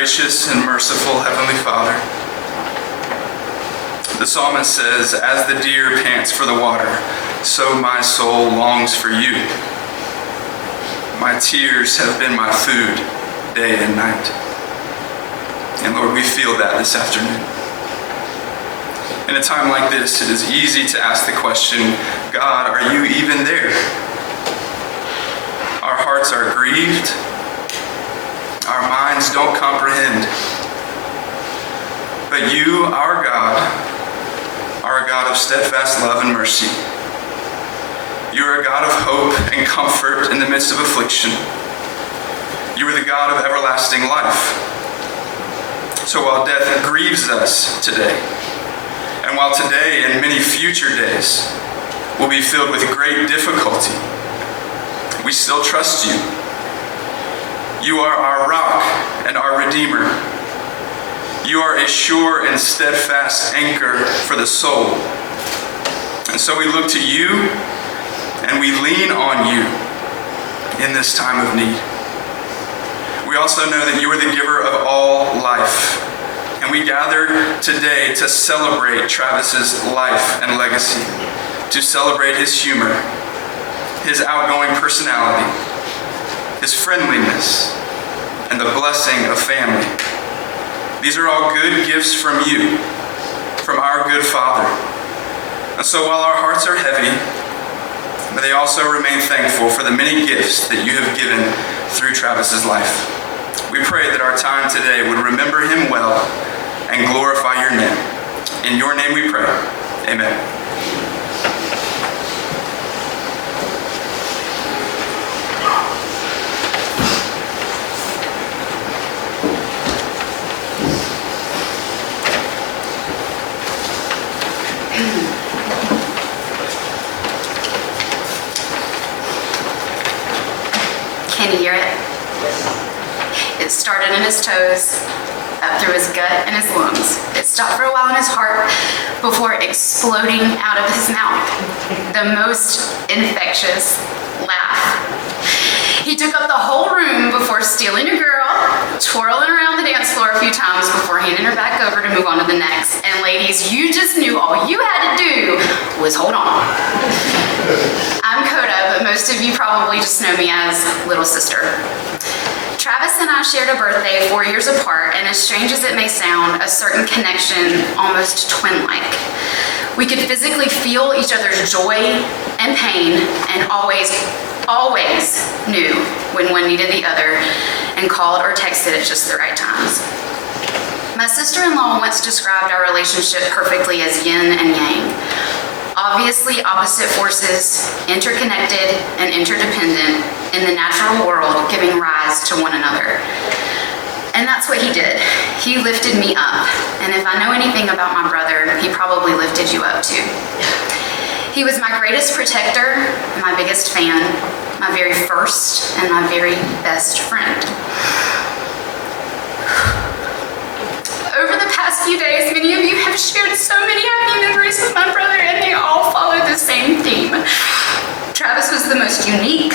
gracious and merciful Heavenly Father, the psalmist says, "As the deer pants for the water, so my soul longs for you. My tears have been my food day and night." And Lord, we feel that this afternoon. In a time like this, it is easy to ask the question, God, are you even there? Our hearts are grieved. Our minds don't comprehend. But you, our God, are a God of steadfast love and mercy. You are a God of hope and comfort in the midst of affliction. You are the God of everlasting life. So while death grieves us today, and while today and many future days will be filled with great difficulty, we still trust you. You are our rock and our Redeemer. You are a sure and steadfast anchor for the soul. And so we look to you and we lean on you in this time of need. We also know that you are the giver of all life. And we gather today to celebrate Travis's life and legacy, to celebrate his humor, his outgoing personality, his friendliness, and the blessing of family. These are all good gifts from you, from our good Father. And so while our hearts are heavy, may they also remain thankful for the many gifts that you have given through Travis's life. We pray that our time today would remember him well and glorify your name. In your name we pray. Amen. Can you hear it? It started in his toes, up through his gut and his lungs. It stopped for a while in his heart before exploding out of his mouth. The most infectious laugh. He took up the whole room before stealing a girl, twirling around the dance floor a few times before handing her back over to move on to the next. And ladies, you just knew all you had to do was hold on. I'm Coda, but most of you probably just know me as Little Sister. Travis and I shared a birthday 4 years apart, and as strange as it may sound, a certain connection, almost twin-like. We could physically feel each other's joy and pain, and always knew when one needed the other, and called or texted at just the right times. My sister-in-law once described our relationship perfectly as yin and yang. Obviously opposite forces, interconnected and interdependent in the natural world, giving rise to one another. And that's what he did. He lifted me up. And if I know anything about my brother, he probably lifted you up too. He was my greatest protector, my biggest fan, my very first and my very best friend. Over the past few days, many of you have shared so many happy memories with my brother, and they all follow the same theme. Travis was the most unique,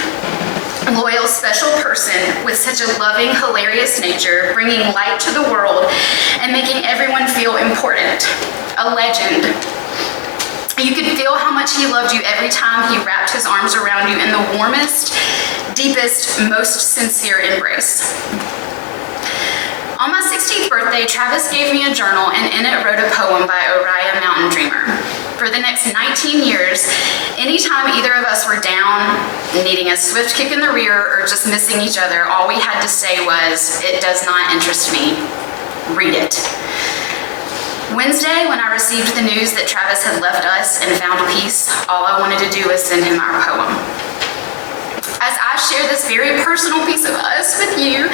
loyal, special person with such a loving, hilarious nature, bringing light to the world and making everyone feel important. A legend. You could feel how much he loved you every time he wrapped his arms around you in the warmest, deepest, most sincere embrace. On my 16th birthday, Travis gave me a journal and in it wrote a poem by Oriah Mountain Dreamer. For the next 19 years, anytime either of us were down, needing a swift kick in the rear, or just missing each other, all we had to say was, "It does not interest me. Read it." Wednesday, when I received the news that Travis had left us and found peace, all I wanted to do was send him our poem. As I share this very personal piece of us with you,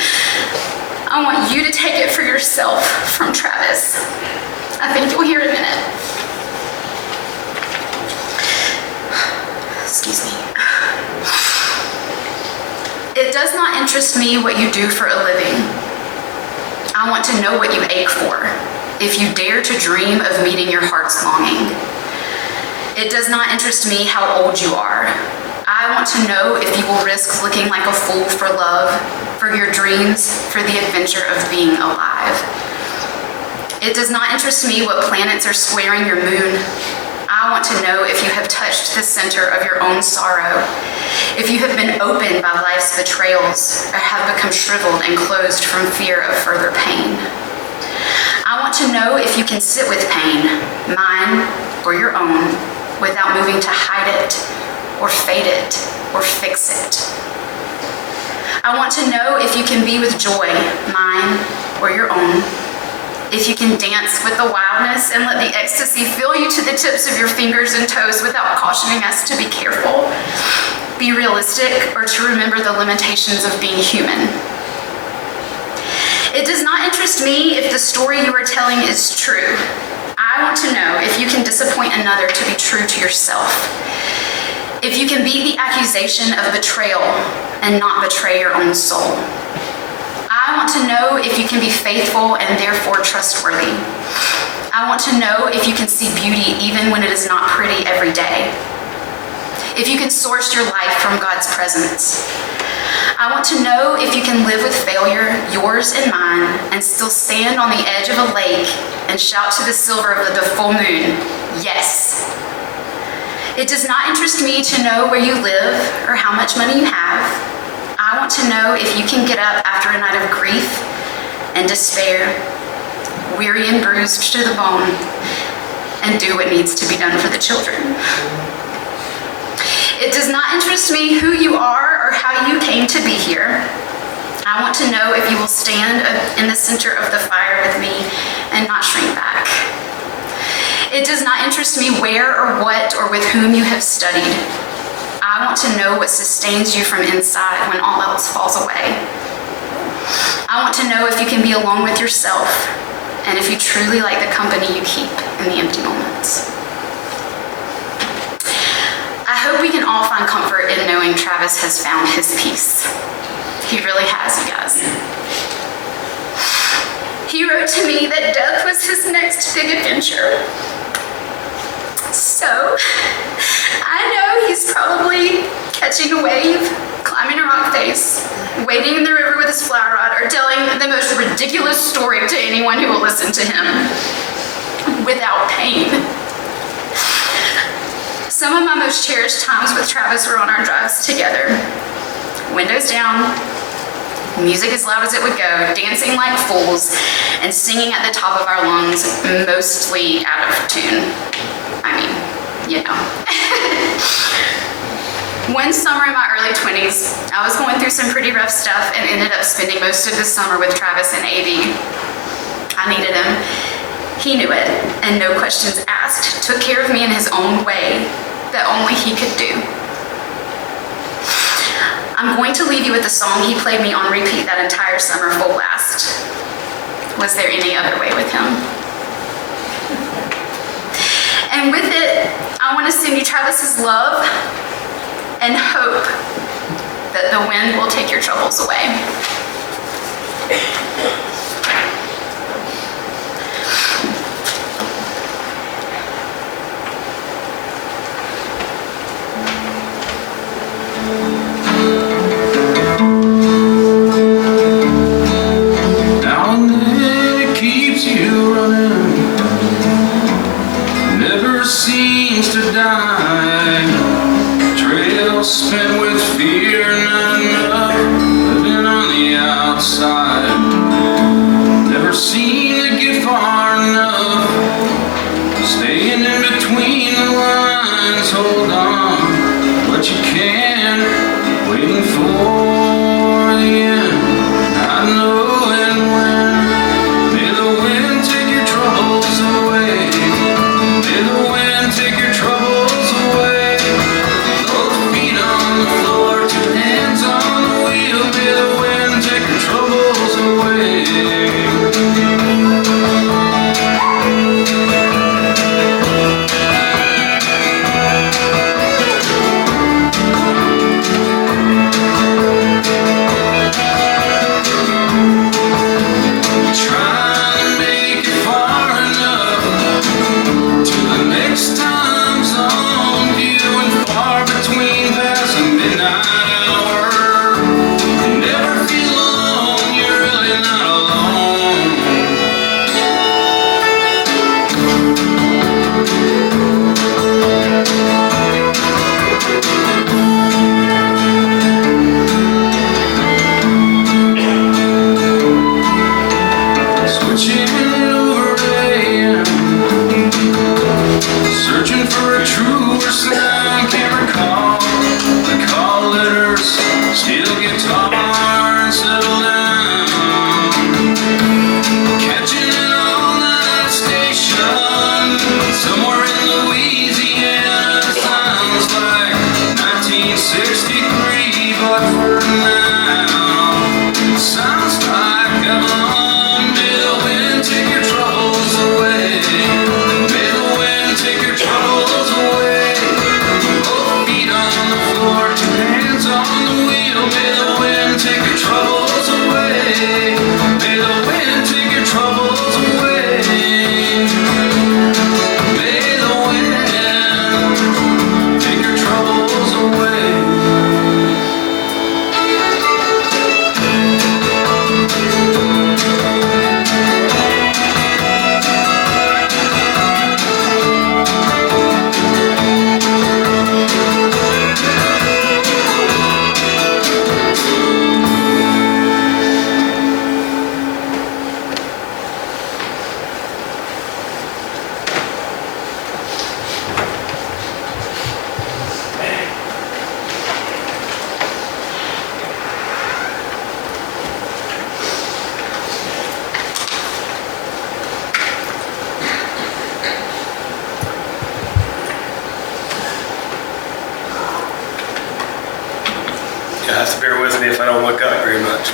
I want you to take it for yourself from Travis. I think you'll hear it in a minute. Excuse me. It does not interest me what you do for a living. I want to know what you ache for, if you dare to dream of meeting your heart's longing. It does not interest me how old you are. I I want to know if you will risk looking like a fool for love, for your dreams, for the adventure of being alive. It does not interest me what planets are squaring your moon. I want to know if you have touched the center of your own sorrow, if you have been opened by life's betrayals, or have become shriveled and closed from fear of further pain. I want to know if you can sit with pain, mine or your own, without moving to hide it, or fade it, or fix it. I want to know if you can be with joy, mine or your own, if you can dance with the wildness and let the ecstasy fill you to the tips of your fingers and toes without cautioning us to be careful, be realistic, or to remember the limitations of being human. It does not interest me if the story you are telling is true. I want to know if you can disappoint another to be true to yourself. If you can beat the accusation of betrayal and not betray your own soul. I want to know if you can be faithful and therefore trustworthy. I want to know if you can see beauty even when it is not pretty every day. If you can source your life from God's presence. I want to know if you can live with failure, yours and mine, and still stand on the edge of a lake and shout to the silver of the full moon, yes. It does not interest me to know where you live or how much money you have. I want to know if you can get up after a night of grief and despair, weary and bruised to the bone, and do what needs to be done for the children. It does not interest me who you are or how you came to be here. I want to know if you will stand in the center of the fire with me and not shrink back. It does not interest me where or what or with whom you have studied. I want to know what sustains you from inside when all else falls away. I want to know if you can be alone with yourself and if you truly like the company you keep in the empty moments. I hope we can all find comfort in knowing Travis has found his peace. He really has, you guys. He wrote to me that death was his next big adventure. So, I know he's probably catching a wave, climbing a rock face, wading in the river with his fly rod, or telling the most ridiculous story to anyone who will listen to him without pain. Some of my most cherished times with Travis were on our drives together. Windows down, music as loud as it would go, dancing like fools, and singing at the top of our lungs, mostly out of tune. I mean, you know. One summer in my early 20s, I was going through some pretty rough stuff and ended up spending most of the summer with Travis and AB. I needed him. He knew it, and no questions asked, took care of me in his own way that only he could do. I'm going to leave you with the song he played me on repeat that entire summer full blast. Was there any other way with him? And with it, I want to send you Travis's love and hope that the wind will take your troubles away. Now and then it keeps you running, never seems to die. Trail spent with fear, not enough, living on the outside.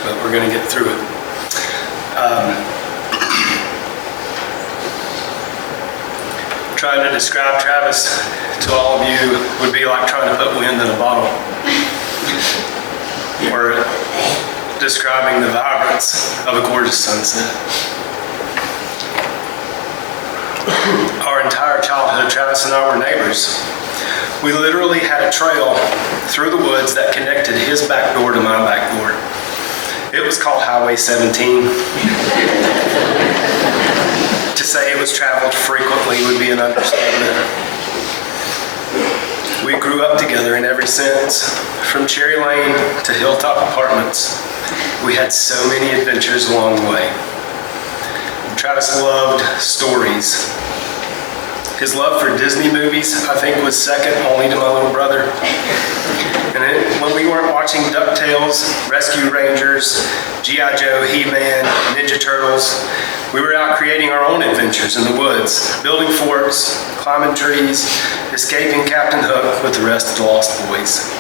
but we're going to get through it. Trying to describe Travis to all of you would be like trying to put wind in a bottle. Or describing the vibrance of a gorgeous sunset. Our entire childhood, Travis and I were neighbors. We literally had a trail through the woods that connected his back door to my back door. It was called Highway 17. To say it was traveled frequently would be an understatement. We grew up together in every sense, from Cherry Lane to Hilltop Apartments. We had so many adventures along the way. Travis loved stories. His love for Disney movies, I think, was second only to my little brother. And when we weren't watching DuckTales, Rescue Rangers, G.I. Joe, He-Man, Ninja Turtles, we were out creating our own adventures in the woods, building forts, climbing trees, escaping Captain Hook with the rest of the Lost Boys.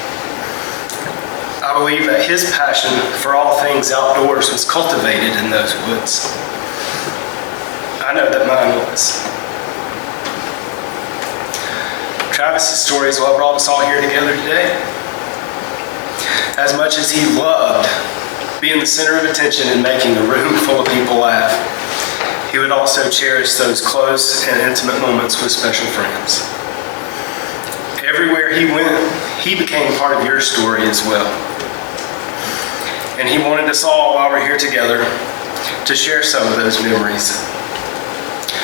I believe that his passion for all things outdoors was cultivated in those woods. I know that mine was. Travis's story is what brought us all here together today. As much as he loved being the center of attention and making a room full of people laugh, he would also cherish those close and intimate moments with special friends. Everywhere he went, he became part of your story as well. And he wanted us all, while we're here together, to share some of those memories.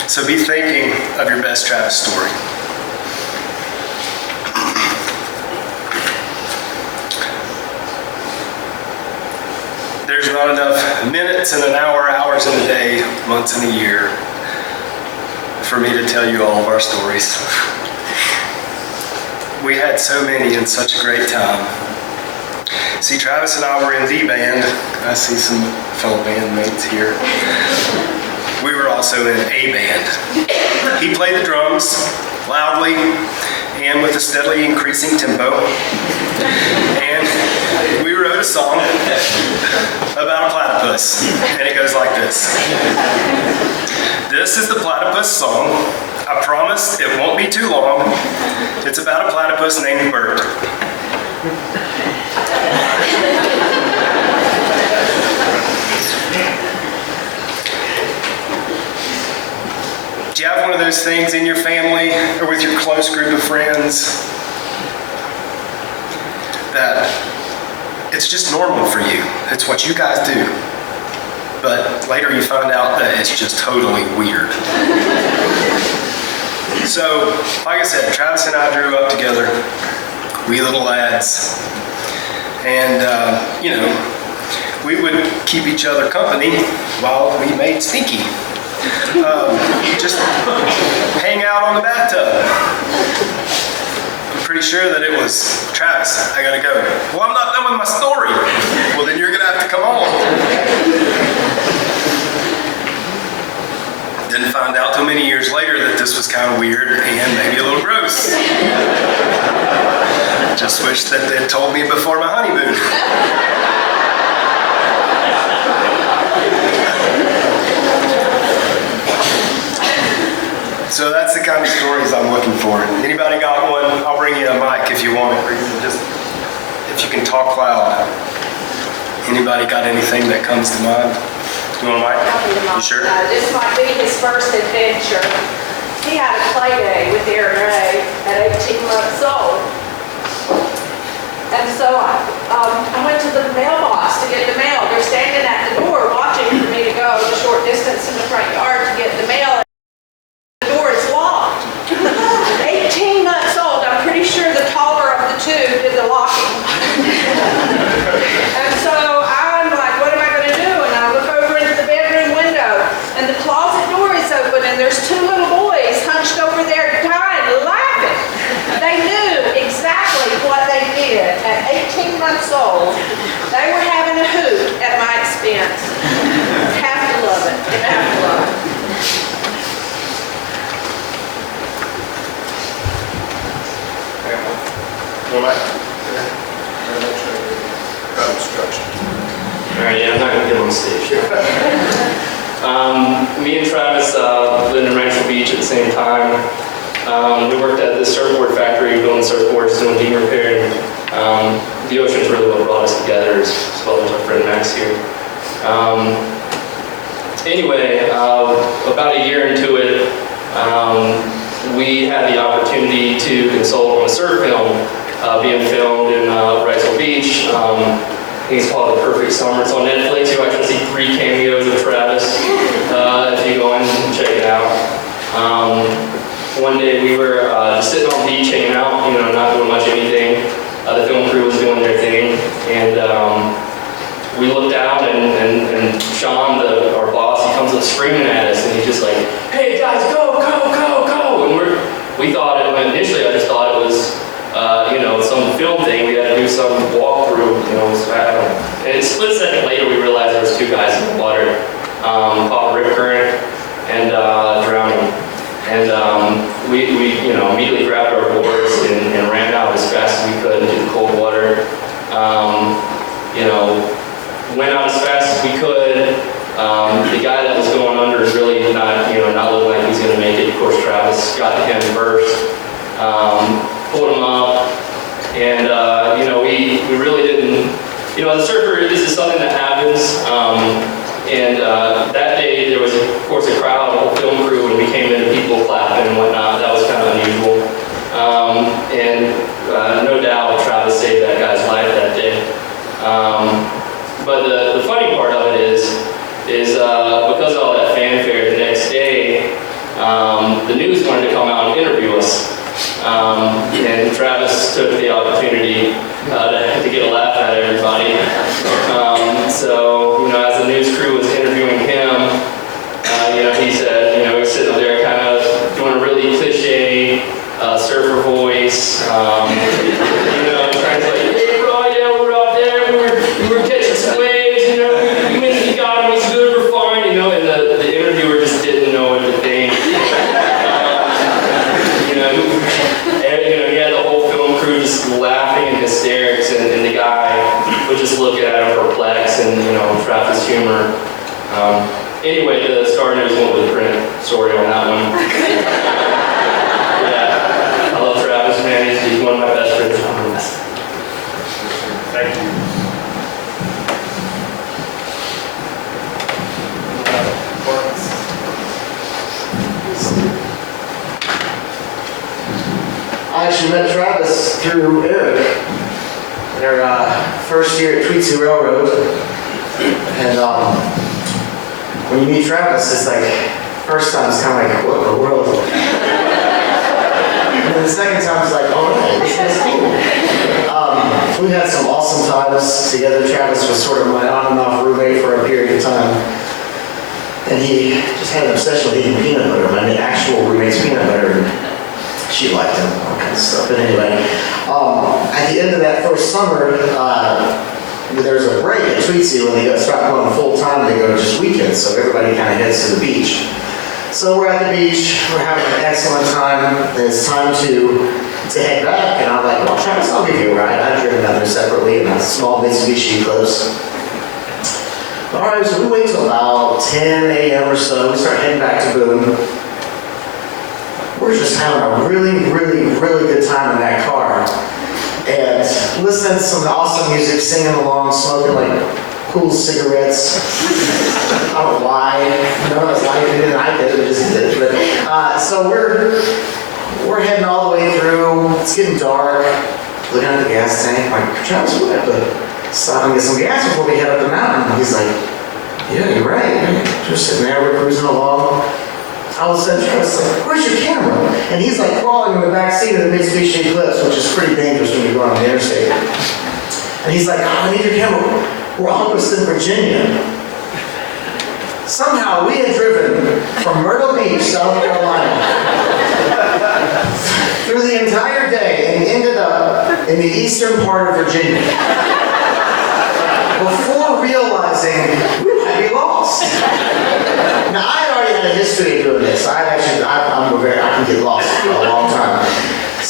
So be thinking of your best Travis story. There's not enough minutes in an hour, hours in a day, months in a year for me to tell you all of our stories. We had so many and such a great time. See, Travis and I were in the band. I see some fellow bandmates here. We were also in a band. He played the drums loudly and with a steadily increasing tempo. And we wrote a song about a platypus, and it goes like this. This is the platypus song. I promise it won't be too long. It's about a platypus named Bert. Do you have one of those things in your family or with your close group of friends that it's just normal for you? It's what you guys do. But later you find out that it's just totally weird. So, like I said, Travis and I grew up together, wee little lads. And, we would keep each other company while we made Stinky. Just hang out on the bathtub. I'm pretty sure that it was, Travis, I gotta go. Well, I'm not done with my story. Well, then you're gonna have to come on. Didn't find out till many years later that this was kind of weird and maybe a little gross. Just wish that they'd told me before my honeymoon. So that's the kind of stories I'm looking for. Anybody got one? I'll bring you a mic if you want it. Just if you can talk loud. Anybody got anything that comes to mind? You want a mic? You sure? This might be his first adventure. He had a play day with Aaron Ray at 18 months old. And so I went to the mailbox to get the mail. They're standing at the door watching for me to go the short distance in the front yard to get the mail. The door is locked. 18 months old. I'm pretty sure the taller of the two did the locking. And so I'm like, what am I going to do? And I look over into the bedroom window, and the closet door is open, and there's two little boys hunched over there dying, laughing. They knew exactly what they did at 18 months old. They were having a hoot at my expense. Have to love it. You have to love it. All right, yeah, stage. Me and Travis lived in Rancho Beach at the same time. We worked at the surfboard factory, building surfboards, doing dinghy repair. And, the ocean's really what brought us together, as well as our friend Max here. Anyway, about a year into it, we had the opportunity to consult on a surf film being filmed in Wrightsville Beach. I think it's called The Perfect Summer. It's on Netflix. You'll actually see 3 cameos of Travis if you go in and check it out. One day we were just sitting on the beach, hanging out, not doing much anything. The film crew was doing their thing, and we looked out, and Sean, our boss, he comes up screaming at us, and he's just like, "Hey guys, go, go, go, go!" And we thought initially I just thought it was, some film thing. We had to do some walkthrough, And a split second later, we realized there was 2 guys in the water, caught rip current and drowning. And we immediately grabbed our boards and ran out as fast as we could into the cold water. Went out as fast as we could. The guy that was going under is really not looking like he's going to make it. Of course, Travis got to him first, pulled him up, and we really didn't. As a surfer, this is something that happens. And that day there was, of course, a crowd, a whole film crew, and we came in and people clapping and whatnot. That was kind of unusual. No doubt Travis saved that guy's life that day. But the funny part of it is because of all that fanfare the next day, the news wanted to come out and interview us. And Travis took the opportunity to get a laugh out of everybody. So, as the news crew was interviewing him, he said, he was sitting up there kind of doing a really cliche surfer voice, trying to like, "Hey bro, yeah, we're out there, we were catching some waves, we got him, he's good, we're fine, and the interviewer just didn't know what to think. He had the whole film crew just laughing in hysterics, and the guy would just look at him perplexed, and Travis' humor. Anyway, the Star News went with print. Sorry on that one. Yeah, I love Travis, man. He's one of my best friends. Thank you. I actually met Travis through Eric, their first year at Tweetsie Railroad. And when you meet Travis, it's like, first time it's kind of like, what in the world? And then the second time it's like, oh no, this is cool. We had some awesome times together. Travis was sort of my on and off roommate for a period of time. And he just had an obsession with eating peanut butter. My actual roommate's peanut butter. She liked him, all kinds of stuff. But anyway, at the end of that first summer, there was a break at Tweetsie when they stopped going full time. They go just weekends, so everybody kind of heads to the beach. So we're at the beach, we're having an excellent time. It's time to head back, and I'm like, well, Travis, I'll give you a ride. I've driven down there separately in a small Mitsubishi Eclipse. All right, so we wait till about 10 a.m. or so. We start heading back to Boone. We're just having a really, really, really good time in that car. And listening to some awesome music, singing along, smoking like cool cigarettes. I don't know why. None of us liked it, and I did, we just did. But, so we're heading all the way through. It's getting dark. Looking at the gas tank, like, Travis, we have to stop and get some gas before we head up the mountain. And he's like, yeah, you're right. Just sitting there, we're cruising along. All of a sudden, Travis is like, where's your camera? And he's like crawling in the back seat of the Mitsubishi Eclipse, which is pretty dangerous when you're going on the interstate. And he's like, I need your camera. We're almost in Virginia. Somehow we had driven from Myrtle Beach, South Carolina, through the entire day and ended up in the eastern part of Virginia. Before realizing we might be lost. Now, I had already had a history of doing this. I can get lost for a long time.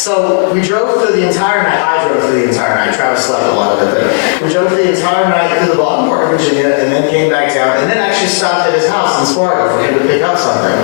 So we drove through the entire night. I drove through the entire night. Travis slept a lot of it, but we drove through the entire night through the bottom part of Virginia, and then came back down, and then actually stopped at his house in Sparta for him to pick up something.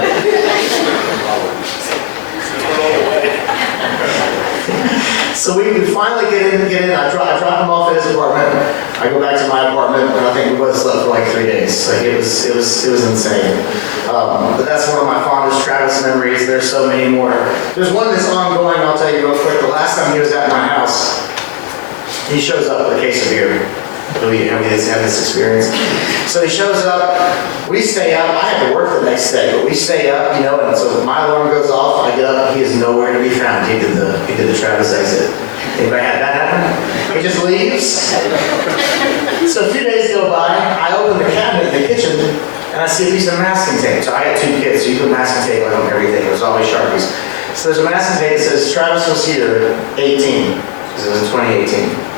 So we finally get in. I drop him off at his apartment. I go back to my apartment, and I think we both slept for like 3 days. Like it was insane. But that's one of my fondest Travis memories. There's so many more. There's one that's ongoing. I'll tell you real quick. The last time he was at my house, he shows up with a case of beer. We had this experience. So he shows up, we stay up. I have to work the next day, but we stay up, and so my alarm goes off, I get up, he is nowhere to be found. He did the Travis exit. Anybody had that happen? He just leaves. So a few days go by, I open the cabinet in the kitchen, and I see a piece of masking tape. So I got 2 kids, so you put masking tape on everything. It was always Sharpies. So there's a masking tape that says, Travis was here, 18, because it was in 2018.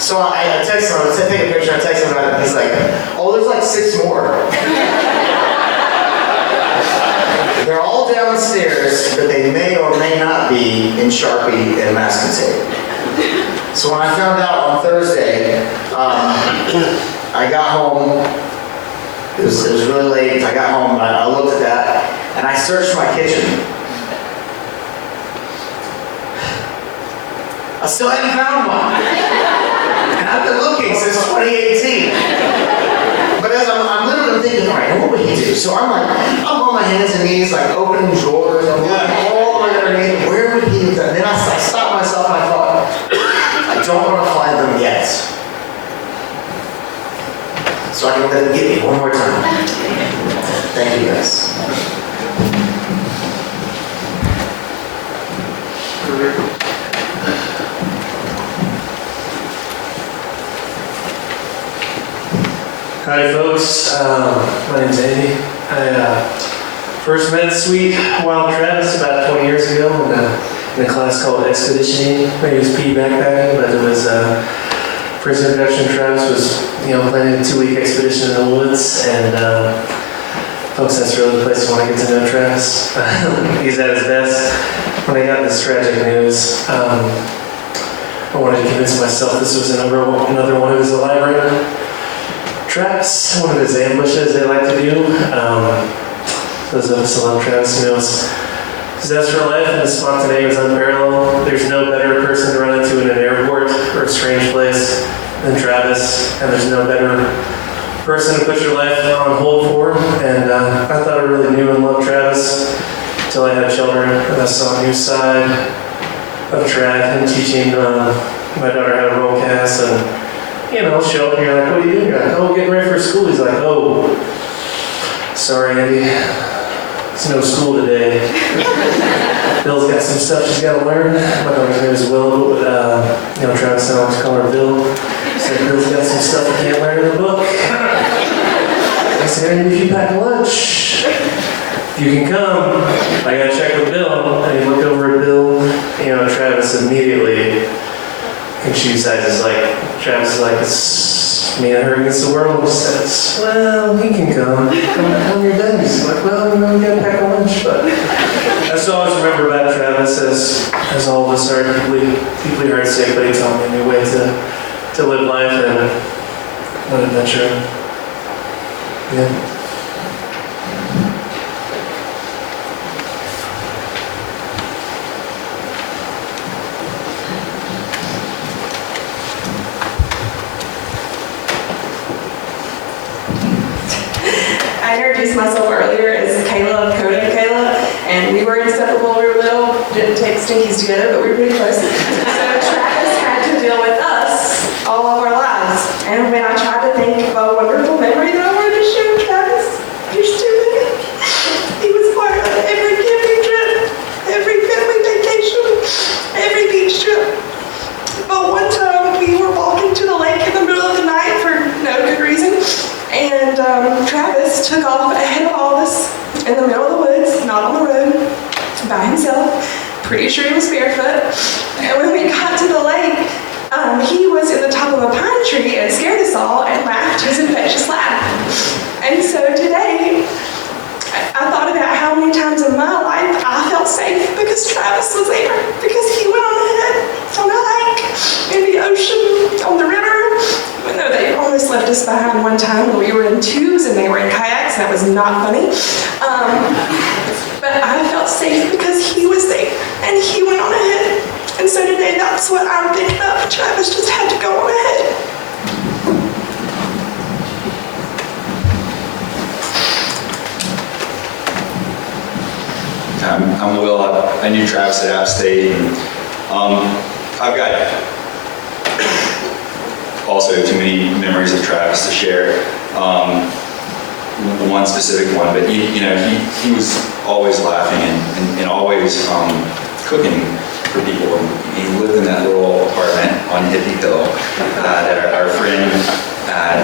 So I text him, I take a picture, I text him about it, and he's like, oh, there's like 6 more. They're all downstairs, but they may or may not be in Sharpie and masking tape. So when I found out on Thursday, I got home, it was really late, I got home, I looked at that, and I searched my kitchen. I still hadn't found one. And I've been looking since 2018. But as I'm literally thinking, all right, what would he do? So I'm on my hands and knees, like opening drawers, I'm looking all the way underneath, where would he have done? Then I stopped myself and I thought, I don't want to find them yet. So I can let him get me one more time. Thank you guys. Hi folks, my name's Andy. I first met Sweet Wild Travis about 20 years ago in a class called Expeditioning. Maybe it was PE backpacking, but it was first introduction. Travis was planning a 2-week expedition in the woods, and folks, that's really the place I want to get to know Travis. He's at his best. When I got this tragic news, I wanted to convince myself this was another one of his elaborate traps, one of his ambushes they like to do. Those of us who love Travis knows his zest for life and his spontaneity is unparalleled. There's no better person to run into in an airport or a strange place than Travis, and there's no better person to put your life on hold for. And I thought I really knew and loved Travis until I had children, and I saw a new side of Trav, him teaching my daughter how to roll cast, and show up and you're like, what are you doing? You're like, oh, getting ready for school. He's like, oh, sorry, Andy. There's no school today. Bill's got some stuff she's got to learn. My daughter's name is Willow, but, Travis and I always call her Bill. He said, Bill's got some stuff you can't learn in the book. I said, Andy, if you pack lunch, you can come. I got to check with Bill. And he looked over at Bill. Travis immediately, and shoe size is like, Travis is like, it's me and her against the world. He says, well, he can come. Come your dad. He's like, well, we gotta pack a lunch. But that's what I always remember about Travis, as all of us are deeply heartsick, but he taught me a new way to live life, and what an adventure. Yeah. I introduced myself earlier as Kayla of Coda and Kayla, and we were inseparable when we were little. Didn't take stinkies together, but we were pretty close. So Travis had to deal with us all of our lives. And when I tried to think of a wonderful memory that I wanted to share with Travis, there's too many. He was part of every camping trip, every family vacation, every beach trip. But one time we were walking to the lake in the middle of the night for no good reason. And Travis took off ahead of all of us in the middle of the woods, not on the road, by himself. Pretty sure he was barefoot. And when we got to the lake, he was in the top of a pine tree and scared us all and laughed his infectious laugh. And so today, I thought about how many times in my life I felt safe because Travis was there, because he went tubes and they were in kayaks, and that was not funny. But I felt safe because he was safe, and he went on ahead. And so today, that's what I'm thinking of. Travis just had to go on ahead. I'm Will. I knew Travis at App State, and I've got also too many memories of Travis to share. One specific one, but he was always laughing and always cooking for people. He lived in that little apartment on Hippie Hill that our friend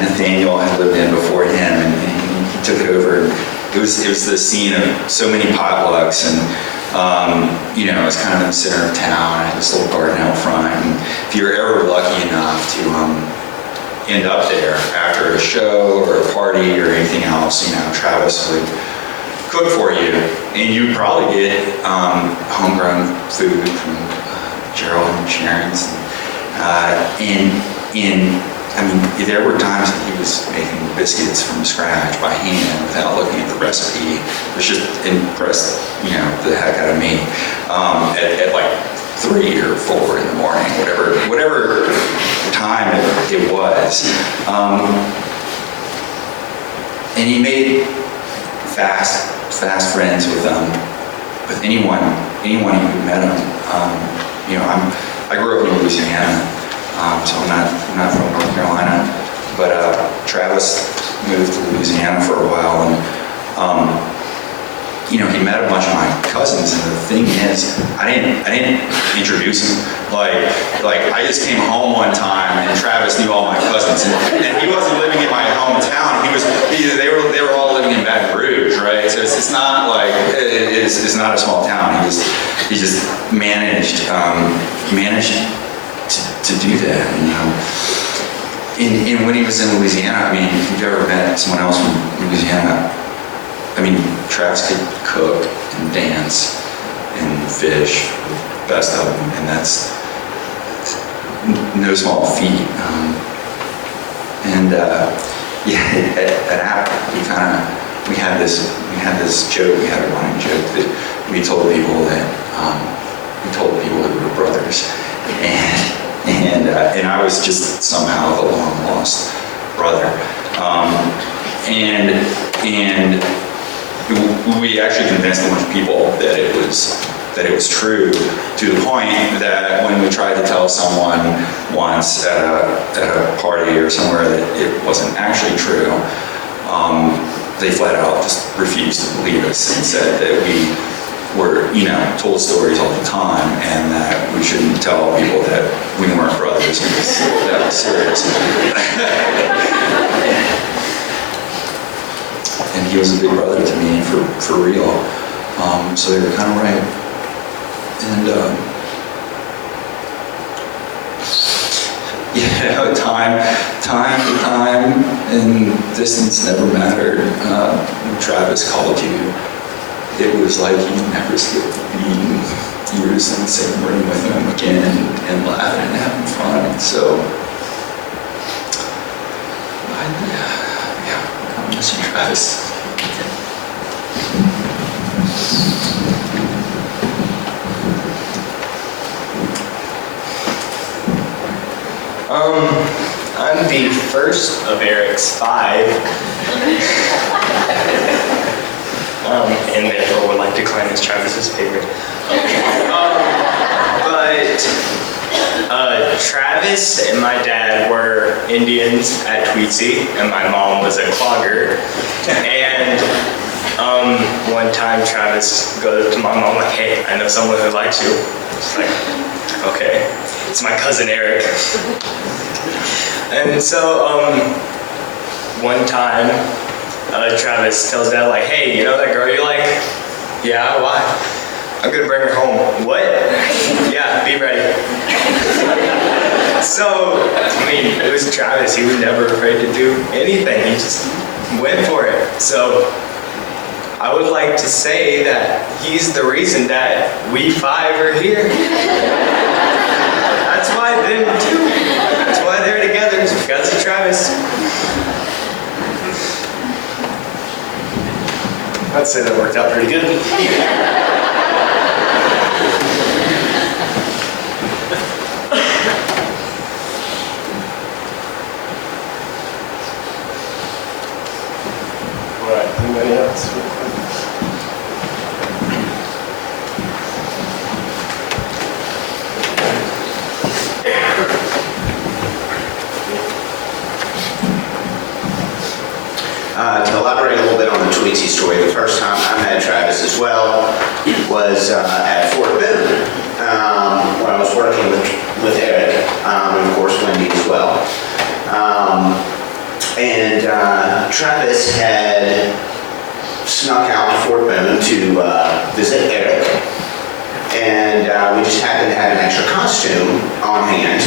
Nathaniel had lived in before him, and he took it over. It was the scene of so many potlucks, and it was kind of in the center of town. I had this little garden out front, and if you were ever lucky enough to end up there after a show or a party or anything else, Travis would cook for you, and you'd probably get homegrown food from Gerald and Sharon's. There were times that he was making biscuits from scratch by hand without looking at the recipe, which just impressed, the heck out of me. At like 3 or 4 in the morning, whatever time it was. And he made fast friends with anyone who met him. I grew up in Louisiana. So I'm not from North Carolina, but Travis moved to Louisiana for a while, and he met a bunch of my cousins. And the thing is, I didn't introduce him. Like I just came home one time, and Travis knew all my cousins, and he wasn't living in my hometown. They were all living in Baton Rouge, right? So it's not like it's not a small town. He just managed to do that, And when he was in Louisiana, if you've ever met someone else from Louisiana, Travis could cook and dance and fish, best of them, and that's no small feat. At App, we had this joke, we had a running joke that we told people that we were brothers. And I was just somehow the long lost brother. And we actually convinced a bunch of people that it was true, to the point that when we tried to tell someone once at a party or somewhere that it wasn't actually true, they flat out just refused to believe us and said that we were, told stories all the time, and that we shouldn't tell people that we weren't brothers because that was serious. And he was a big brother to me, for real. So they were kind of right. And time and distance never mattered. When Travis called you, it was like you'd never skipped a beat. You were just in the same room with him again and laughing and having fun. And so, I miss you, Travis. I'm the first of Eric's 5. And therefore would like to claim as Travis's favorite. But Travis and my dad were Indians at Tweetsie, and my mom was a clogger. And one time Travis goes to my mom like, "Hey, I know someone who likes you." She's like, "Okay, it's my cousin Eric." And so one time, Travis tells Dad, like, "Hey, you know that girl you like?" "Yeah, why?" "I'm gonna bring her home." "What?" "Yeah, be ready." So, it was Travis. He was never afraid to do anything. He just went for it. So, I would like to say that he's the reason that we 5 are here. That's why them too. That's why they're together. It's because of Travis. I'd say that worked out pretty good. All right, anybody else? To elaborate a little bit on the Tweetsy story, the first time I met Travis as well was at Fort Boone, when I was working with Eric, and of course Wendy as well. Travis had snuck out to Fort Boone to visit Eric, and we just happened to have an extra costume on hand.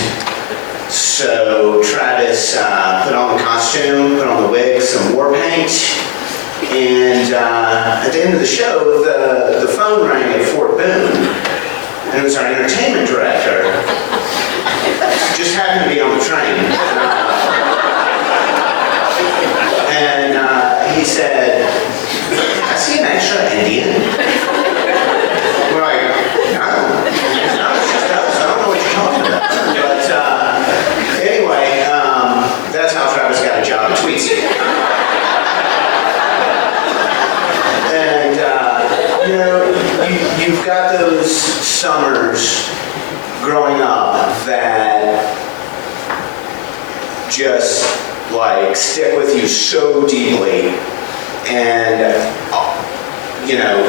So Travis put on the costume, put on the wig, some war paint, and at the end of the show, the phone rang at Fort Boone, and it was our entertainment director. Just happened to be on the train. And he said, "I see an extra Indian." We're like, no, it's just us. I don't know what you're talking about. But anyway, that's how Travis got a job at Tweetsy. And you know, you've got those summers growing up that just like stick with you so deeply, and you know,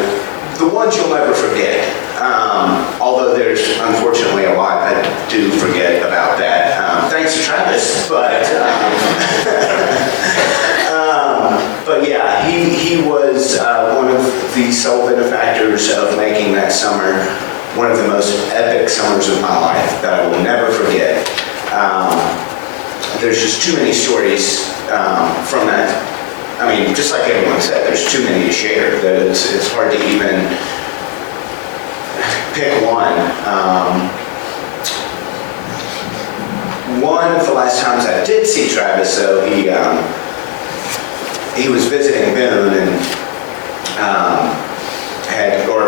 the ones you'll never forget. Although there's unfortunately a lot I do forget about that. Thanks to Travis, but but yeah, he was one of the sole benefactors of making that summer one of the most epic summers of my life that I will never forget. There's just too many stories from that. I mean, just like everyone said, there's too many to share that it's hard to even pick one. One of the last times I did see Travis, though, he was visiting Boone and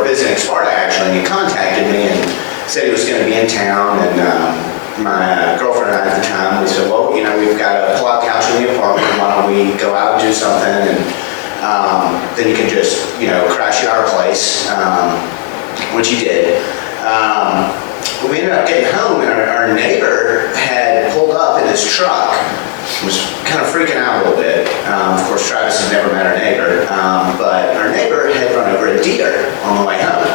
visiting Sparta actually, and he contacted me and said he was going to be in town, and my girlfriend and I at the time, we said, well, you know, we've got a pull-out couch in the apartment, why don't we go out and do something, and then you can just, you know, crash at our place, which he did. But we ended up getting home, and our neighbor had pulled up in his truck, was kind of freaking out a little bit. Of course, Travis had never met our neighbor, but our neighbor had run over a deer on the way home.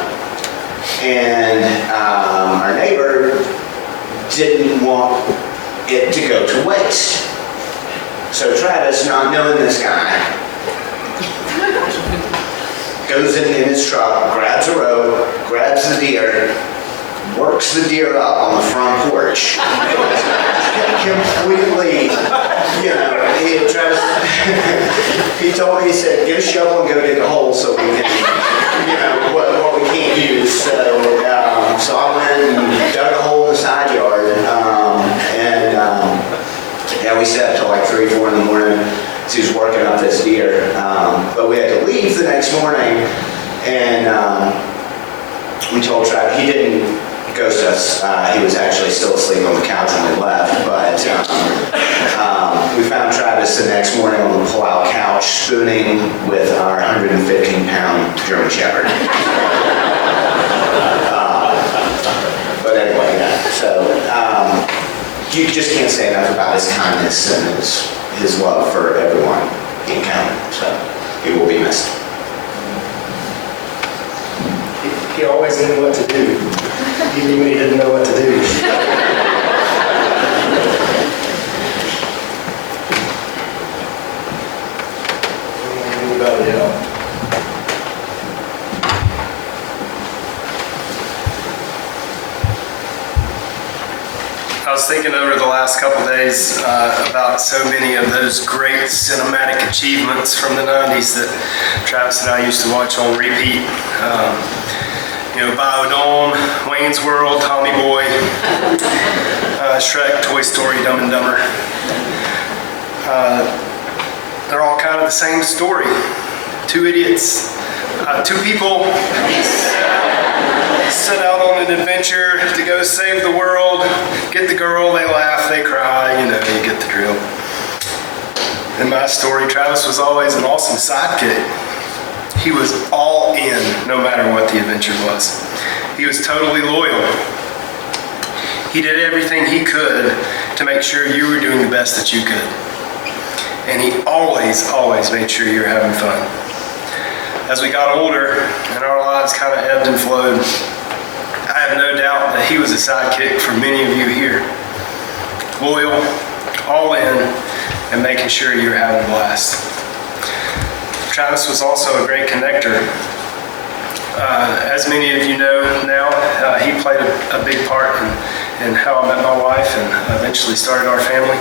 And our neighbor didn't want it to go to waste. So Travis, not knowing this guy, goes in his truck, grabs a rope, grabs the deer, works the deer up on the front porch. Completely, you know, he told me, he said, get a shovel and go dig a hole so we can, you know, what we can't use. So I went and dug a hole in the side yard, yeah, we sat up till like 3, 4 in the morning as he was working up this deer. But we had to leave the next morning, and we told Travis, he didn't ghost us. He was actually still asleep on the couch when we left, but we found Travis the next morning on the pull-out couch spooning with our 115-pound German Shepherd. But anyway, yeah, so you just can't say enough about his kindness and his love for everyone he encountered, so he will be missed. He always knew what to do, even when he didn't know what to do. Anybody else? I was thinking over the last couple days about so many of those great cinematic achievements from the 90s that Travis and I used to watch on repeat. You know, Biodome, Wayne's World, Tommy Boy, Shrek, Toy Story, Dumb and Dumber. They're all kind of the same story. two idiots, two people set out on an adventure to go save the world, get the girl, they laugh, they cry, you get the drill. In my story, Travis was always an awesome sidekick. He was all in, no matter what the adventure was. He was totally loyal. He did everything he could to make sure you were doing the best that you could. And he always made sure you were having fun. As we got older and our lives kind of ebbed and flowed, I have no doubt that he was a sidekick for many of you here. Loyal, all in, and making sure you were having a blast. Travis was also a great connector. As many of you know now, he played a big part in how I met my wife and eventually started our family.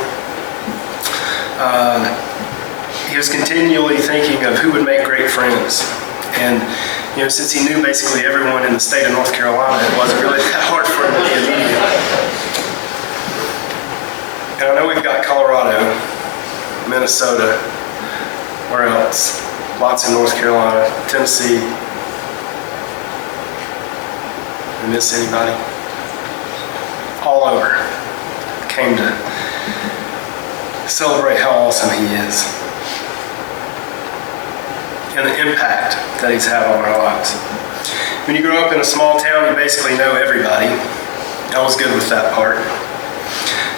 He was continually thinking of who would make great friends. And since he knew basically everyone in the state of North Carolina, it wasn't really that hard for him to be immediate. And I know we've got Colorado, Minnesota, where else? Lots in North Carolina, Tennessee. Did I miss anybody? All over. Came to celebrate how awesome he is. And the impact that he's had on our lives. When you grow up in a small town, you basically know everybody. I was good with that part.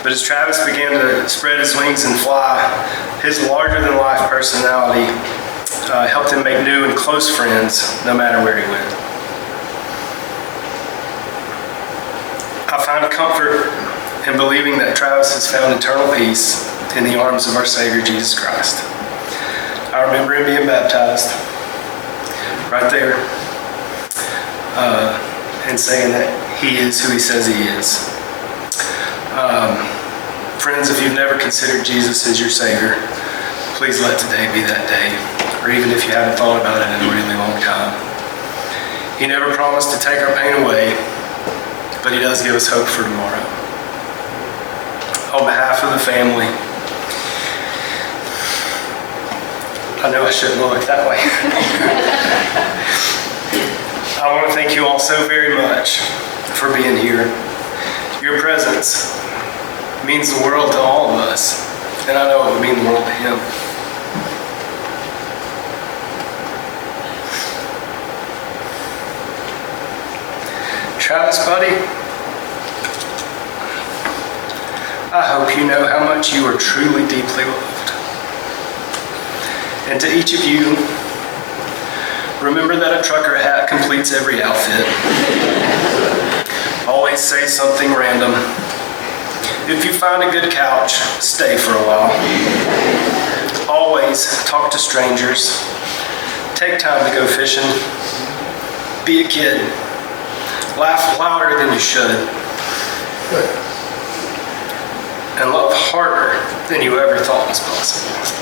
But as Travis began to spread his wings and fly, his larger-than-life personality helped him make new and close friends no matter where he went. I find comfort in believing that Travis has found eternal peace in the arms of our Savior, Jesus Christ. I remember him being baptized right there and saying that he is who he says he is. Friends, if you've never considered Jesus as your Savior, please let today be that day, or even if you haven't thought about it in a really long time. He never promised to take our pain away, but he does give us hope for tomorrow. On behalf of the family, I know I shouldn't look that way. I want to thank you all so very much for being here. Your presence means the world to all of us, and I know it would mean the world to him. Travis, buddy, I hope you know how much you are truly deeply loved. And to each of you, remember that a trucker hat completes every outfit. Always say something random. If you find a good couch, stay for a while. Always talk to strangers. Take time to go fishing. Be a kid. Laugh louder than you should. And love harder than you ever thought was possible.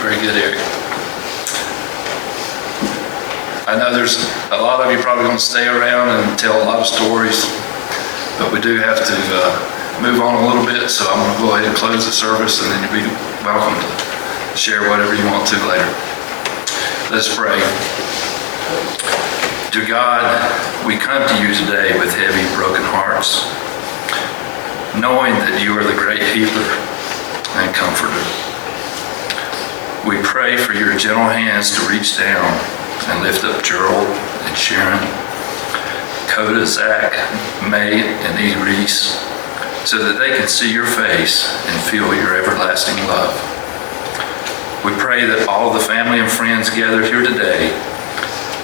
Very good, Eric. I know there's a lot of you probably going to stay around and tell a lot of stories, but we do have to move on a little bit, so I'm going to go ahead and close the service, and then you'll be welcome to share whatever you want to later. Let's pray. Dear God, we come to you today with heavy, broken hearts, knowing that you are the great healer and comforter. We pray for your gentle hands to reach down and lift up Gerald and Sharon, Coda, Zach, May, and E. Reese, so that they can see your face and feel your everlasting love. We pray that all of the family and friends gathered here today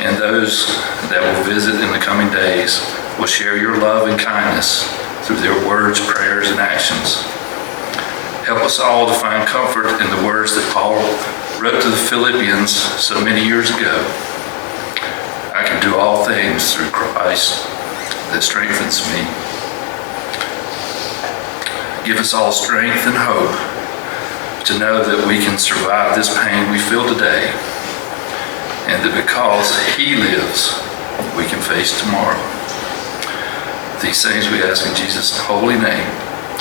and those that will visit in the coming days will share your love and kindness through their words, prayers, and actions. Help us all to find comfort in the words that Paul wrote to the Philippians so many years ago. I can do all things through Christ that strengthens me. Give us all strength and hope to know that we can survive this pain we feel today, and that because He lives, we can face tomorrow. These things we ask in Jesus' holy name.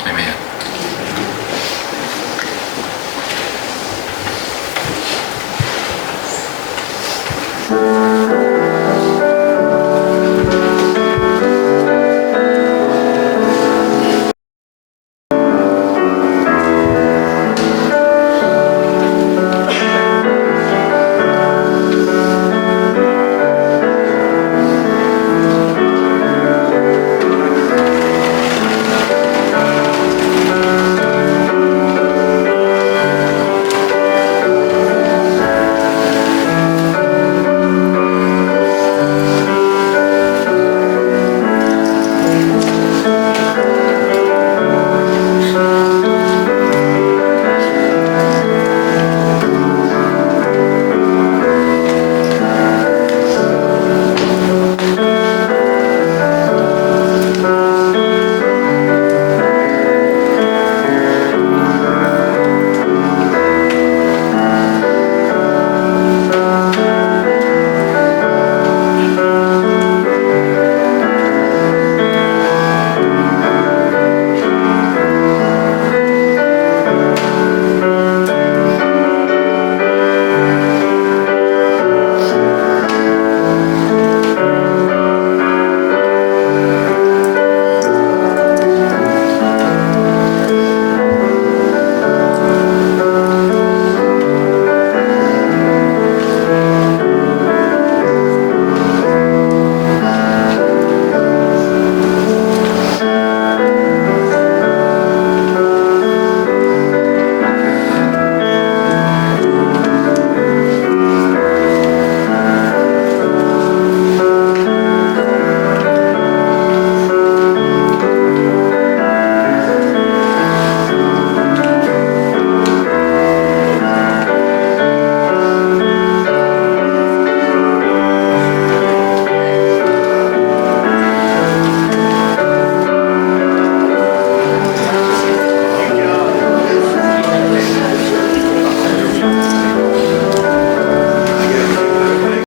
Amen.